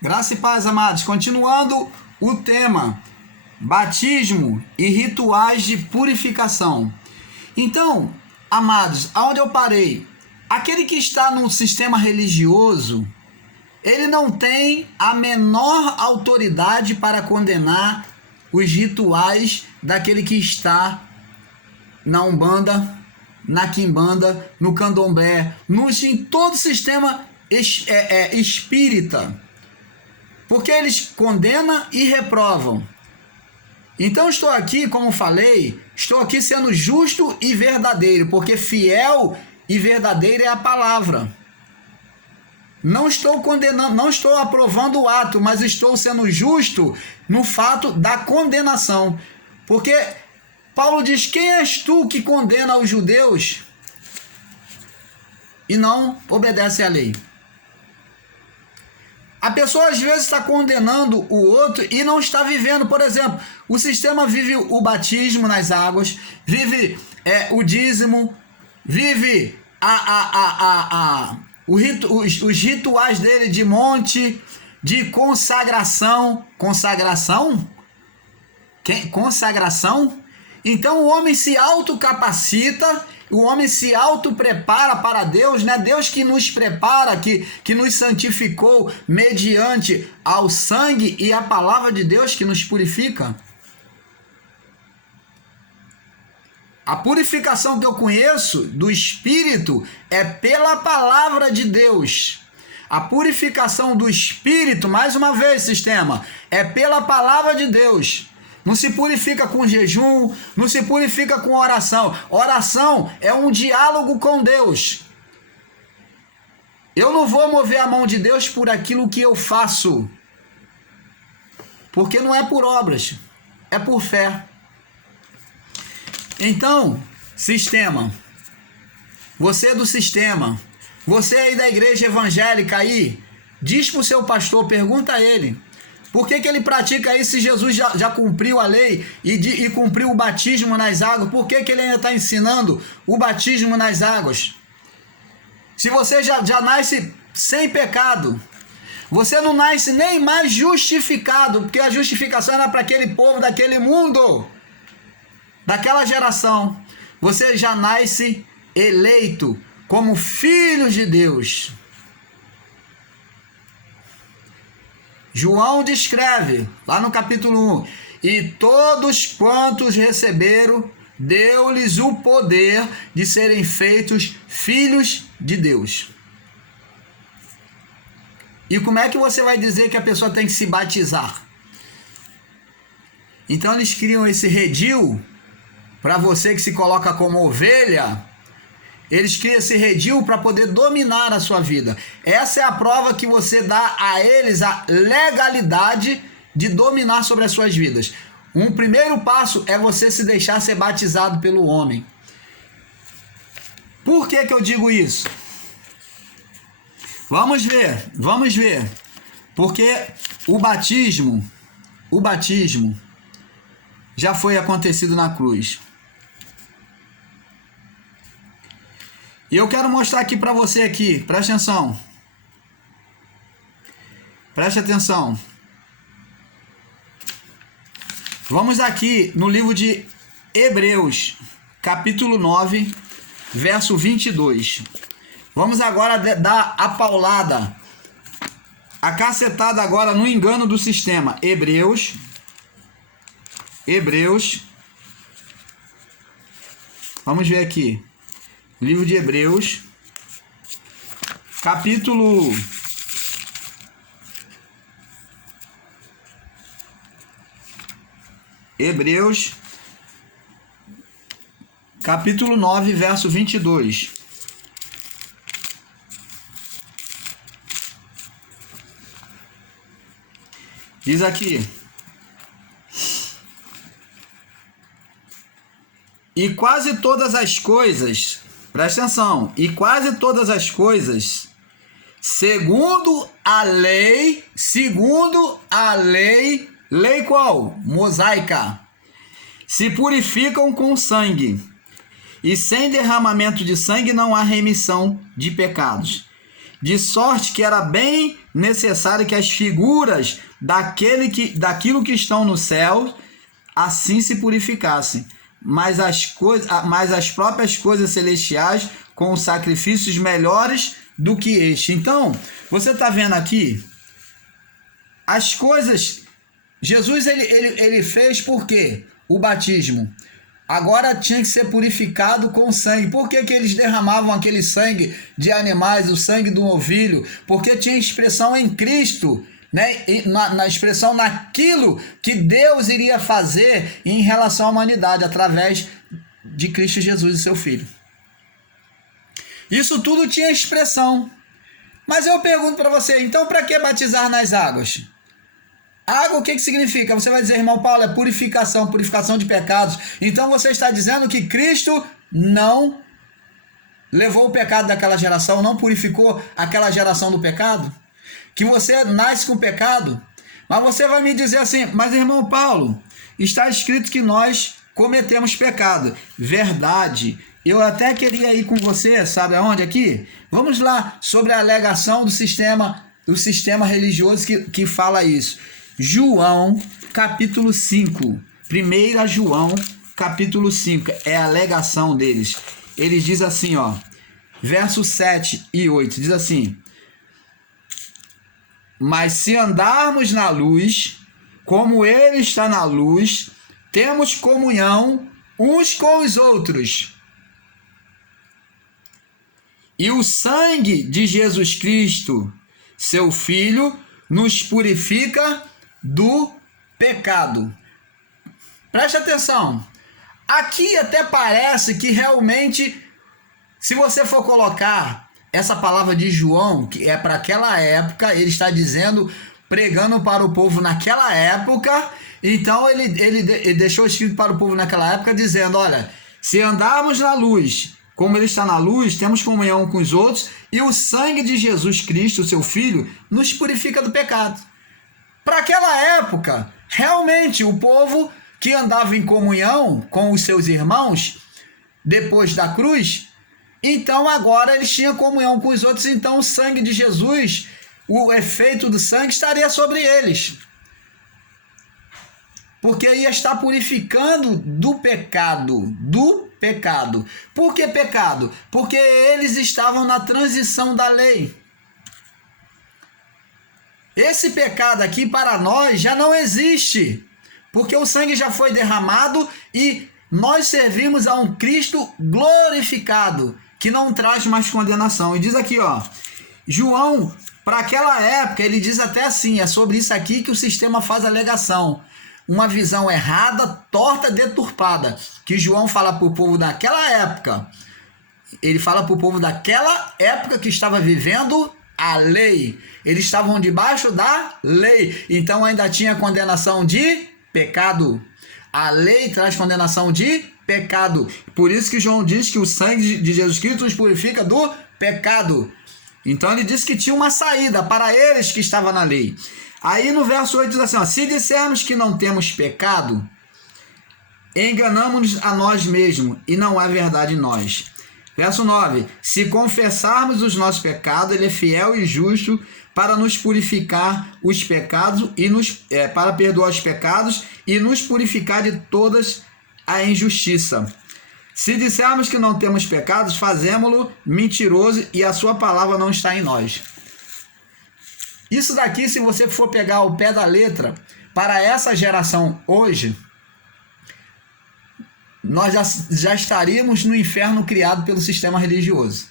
Graça e paz, amados. Continuando o tema, batismo e rituais de purificação. Então, amados, aonde eu parei? Aquele que está no sistema religioso, ele não tem a menor autoridade para condenar os rituais daquele que está na Umbanda, na Quimbanda, no Candomblé, em todo o sistema espírita. Porque eles condenam e reprovam. Então estou aqui, como falei, estou aqui sendo justo e verdadeiro, porque fiel e verdadeiro é a palavra. Não estou condenando, não estou aprovando o ato, mas estou sendo justo no fato da condenação. Porque Paulo diz: quem és tu que condena os judeus e não obedece à lei? A pessoa às vezes está condenando o outro e não está vivendo. Por exemplo, o sistema vive o batismo nas águas, vive o dízimo, vive os rituais dele de monte, de consagração. Consagração? Consagração? Então o homem se autocapacita, o homem se auto-prepara para Deus, né? Deus que nos prepara, que nos santificou mediante ao sangue e a palavra de Deus que nos purifica. A purificação que eu conheço do Espírito é pela palavra de Deus. A purificação do Espírito, mais uma vez, sistema, é pela palavra de Deus. Não se purifica com jejum, não se purifica com oração. Oração é um diálogo com Deus. Eu não vou mover a mão de Deus por aquilo que eu faço, porque não é por obras, é por fé. Então, sistema, você do sistema, você aí da igreja evangélica aí, diz para o seu pastor, pergunta a ele, por que ele pratica isso se Jesus já cumpriu a lei e cumpriu o batismo nas águas? Por que ele ainda está ensinando o batismo nas águas? Se você já nasce sem pecado, você não nasce nem mais justificado, porque a justificação era para aquele povo daquele mundo, daquela geração. Você já nasce eleito como filhos de Deus. João descreve, lá no capítulo 1, e todos quantos receberam, deu-lhes o poder de serem feitos filhos de Deus. E como é que você vai dizer que a pessoa tem que se batizar? Então eles criam esse redil, para você que se coloca como ovelha, eles criam esse redil para poder dominar a sua vida. Essa é a prova que você dá a eles a legalidade de dominar sobre as suas vidas. Um primeiro passo é você se deixar ser batizado pelo homem. Por que eu digo isso? Vamos ver. Porque o batismo já foi acontecido na cruz. E eu quero mostrar aqui para você aqui, preste atenção. Preste atenção. Vamos aqui no livro de Hebreus, capítulo 9, verso 22. Vamos agora dar a paulada, a cacetada agora no engano do sistema. Hebreus. Vamos ver aqui. Livro de Hebreus, capítulo 9, verso 22. Diz aqui: e quase todas as coisas, presta atenção, e quase todas as coisas, segundo a lei, lei qual? Mosaica, se purificam com sangue, e sem derramamento de sangue não há remissão de pecados. de sorte que era bem necessário que as figuras daquilo que estão no céu assim se purificassem, mas as próprias coisas celestiais com sacrifícios melhores do que este. Então, você está vendo aqui as coisas. Jesus ele fez por quê? O batismo. Agora tinha que ser purificado com sangue. Por que eles derramavam aquele sangue de animais, o sangue do novilho? Porque tinha expressão em Cristo, né? Na expressão naquilo que Deus iria fazer em relação à humanidade, através de Cristo Jesus e seu Filho. Isso tudo tinha expressão. Mas eu pergunto para você, então para que batizar nas águas? Água, o que significa? Você vai dizer, irmão Paulo, é purificação de pecados. Então você está dizendo que Cristo não levou o pecado daquela geração, não purificou aquela geração do pecado? Que você nasce com pecado? Mas você vai me dizer assim, mas irmão Paulo, está escrito que nós cometemos pecado. Verdade. Eu até queria ir com você, sabe aonde aqui? Vamos lá, sobre a alegação do sistema religioso que fala isso. João, capítulo 5. 1 João, capítulo 5. É a alegação deles. Eles dizem assim, ó. Versos 7 e 8. Diz assim. Mas se andarmos na luz, como Ele está na luz, temos comunhão uns com os outros. E o sangue de Jesus Cristo, seu Filho, nos purifica do pecado. Preste atenção. Aqui até parece que realmente, se você for colocar essa palavra de João, que é para aquela época, ele está dizendo, pregando para o povo naquela época, então ele deixou escrito para o povo naquela época, dizendo, olha, se andarmos na luz, como Ele está na luz, temos comunhão com os outros, e o sangue de Jesus Cristo, seu Filho, nos purifica do pecado. Para aquela época, realmente, o povo que andava em comunhão com os seus irmãos, depois da cruz, então agora eles tinham comunhão com os outros, então o sangue de Jesus, o efeito do sangue estaria sobre eles. Porque ia estar purificando do pecado, Por que pecado? Porque eles estavam na transição da lei. Esse pecado aqui para nós já não existe, porque o sangue já foi derramado e nós servimos a um Cristo glorificado, que não traz mais condenação. E diz aqui, ó, João, para aquela época, ele diz até assim, é sobre isso aqui que o sistema faz alegação. Uma visão errada, torta, deturpada, que João fala para o povo daquela época. Ele fala para o povo daquela época que estava vivendo a lei. Eles estavam debaixo da lei. Então ainda tinha condenação de pecado. A lei traz condenação de pecado. Por isso que João diz que o sangue de Jesus Cristo nos purifica do pecado. Então ele diz que tinha uma saída para eles que estavam na lei. Aí no verso 8 diz assim, ó, se dissermos que não temos pecado, enganamos-nos a nós mesmos e não há verdade em nós. Verso 9, se confessarmos os nossos pecados, Ele é fiel e justo para nos purificar os pecados e para perdoar os pecados e nos purificar de todas a injustiça. Se dissermos que não temos pecados, fazemo-lo mentiroso e a sua palavra não está em nós. Isso daqui, se você for pegar o pé da letra, para essa geração hoje, nós já estaríamos no inferno criado pelo sistema religioso.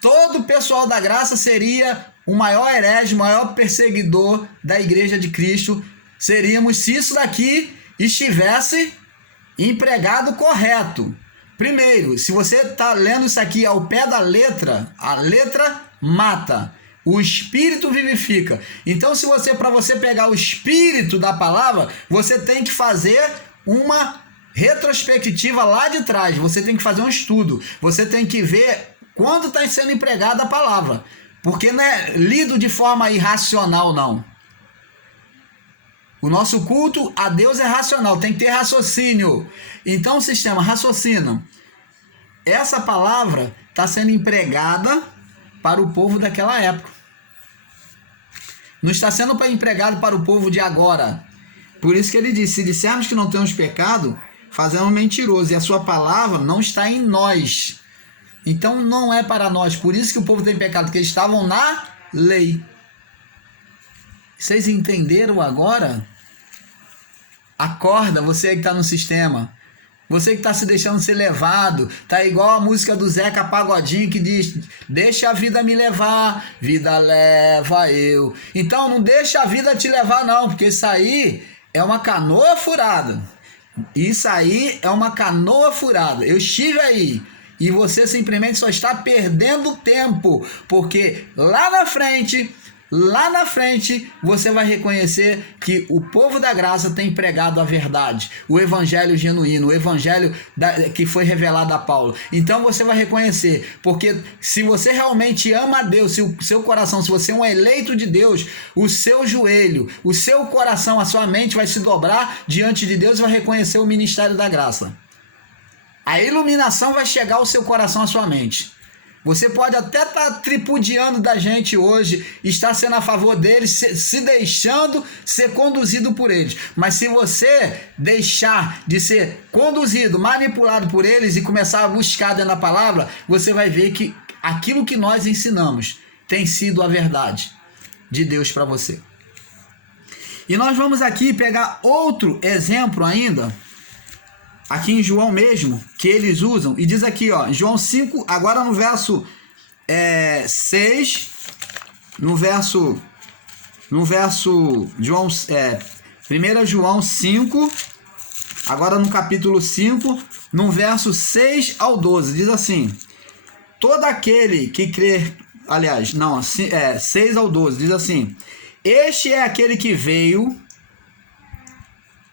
Todo o pessoal da graça seria o maior herege, o maior perseguidor da igreja de Cristo. Seríamos se isso daqui estivesse empregado correto. Primeiro, se você está lendo isso aqui ao pé da letra, a letra mata. O Espírito vivifica. Então, para você pegar o Espírito da palavra, você tem que fazer uma retrospectiva lá de trás. Você tem que fazer um estudo. Você tem que ver quando está sendo empregada a palavra. Porque não é lido de forma irracional, não. O nosso culto a Deus é racional. Tem que ter raciocínio. Então, o sistema raciocina. Essa palavra está sendo empregada para o povo daquela época. Não está sendo empregado para o povo de agora. Por isso que ele disse, se dissermos que não temos pecado, fazemos mentiroso, e a sua palavra não está em nós. Então não é para nós. Por isso que o povo tem pecado, porque eles estavam na lei. Vocês entenderam agora? Acorda, você que está no sistema. Você que está se deixando ser levado. Tá igual a música do Zeca Pagodinho que diz: deixa a vida me levar, vida leva eu. Então não deixa a vida te levar não, porque isso aí é uma canoa furada. Isso aí é uma canoa furada. Eu estive aí. E você simplesmente só está perdendo tempo, porque lá na frente, você vai reconhecer que o povo da graça tem pregado a verdade, o evangelho genuíno, o evangelho que foi revelado a Paulo. Então você vai reconhecer, porque se você realmente ama a Deus, se o seu coração, se você é um eleito de Deus, o seu joelho, o seu coração, a sua mente vai se dobrar diante de Deus e vai reconhecer o ministério da graça. A iluminação vai chegar ao seu coração, à sua mente. Você pode até estar tripudiando da gente hoje, estar sendo a favor deles, se deixando ser conduzido por eles. Mas se você deixar de ser conduzido, manipulado por eles e começar a buscar dentro da palavra, você vai ver que aquilo que nós ensinamos tem sido a verdade de Deus para você. E nós vamos aqui pegar outro exemplo ainda, aqui em João mesmo, que eles usam, e diz aqui, ó, João 5, agora no verso 6, no verso João, 1 João 5, agora no capítulo 5, no verso 6 ao 12, diz assim: todo aquele que crer, aliás, não, 6 ao 12, diz assim: este é aquele que veio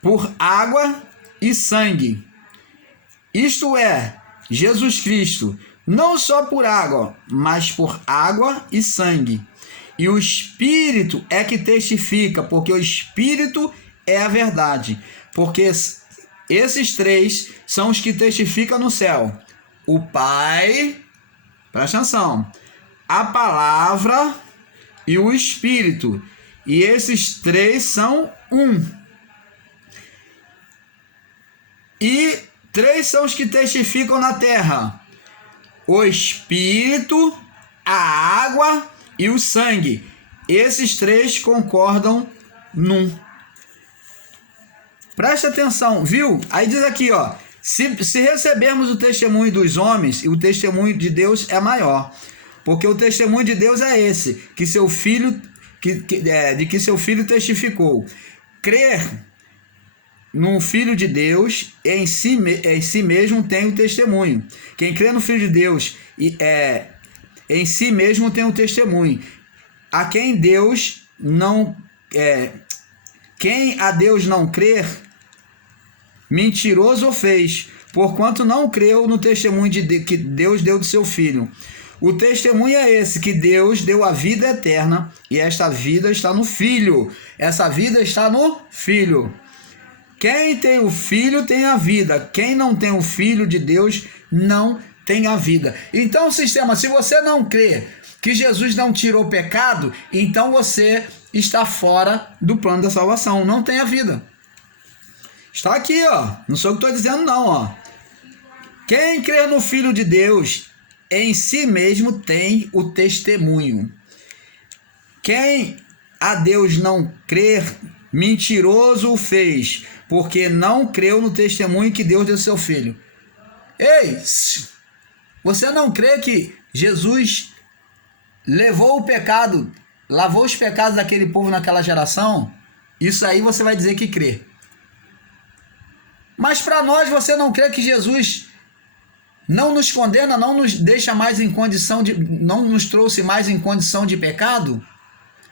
por água e sangue, isto é, Jesus Cristo, não só por água, mas por água e sangue. E o Espírito é que testifica, porque o Espírito é a verdade. Porque esses três são os que testificam no céu: o Pai, presta atenção, a Palavra e o Espírito. E esses três são um. E três são os que testificam na terra: o Espírito, a água e o sangue. Esses três concordam num. Preste atenção, viu? Aí diz aqui, ó: se recebermos o testemunho dos homens, e o testemunho de Deus é maior. Porque o testemunho de Deus é esse, que seu filho, de que seu filho testificou. Crer no Filho de Deus, em si mesmo tem o testemunho. Quem crê no Filho de Deus em si mesmo tem o testemunho. A quem Deus não quem a Deus não crer, mentiroso o fez, porquanto não creu no testemunho que Deus deu do seu Filho. O testemunho é esse, que Deus deu a vida eterna, e esta vida está no Filho. Essa vida está no Filho. Quem tem o Filho tem a vida. Quem não tem o Filho de Deus não tem a vida. Então, sistema, se você não crê que Jesus não tirou o pecado, então você está fora do plano da salvação. Não tem a vida. Está aqui, ó. Não sou o que estou dizendo, não, ó. Quem crê no Filho de Deus, em si mesmo tem o testemunho. Quem a Deus não crer, mentiroso o fez, porque não creu no testemunho que Deus deu ao seu Filho. Ei, você não crê que Jesus levou o pecado, lavou os pecados daquele povo naquela geração? Isso aí você vai dizer que crê. Mas para nós, você não crê que Jesus não nos condena, não nos deixa mais em condição de, não nos trouxe mais em condição de pecado?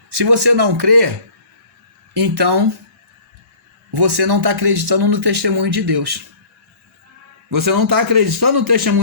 Se você não crê, então você não está acreditando no testemunho de Deus. Você não está acreditando no testemunho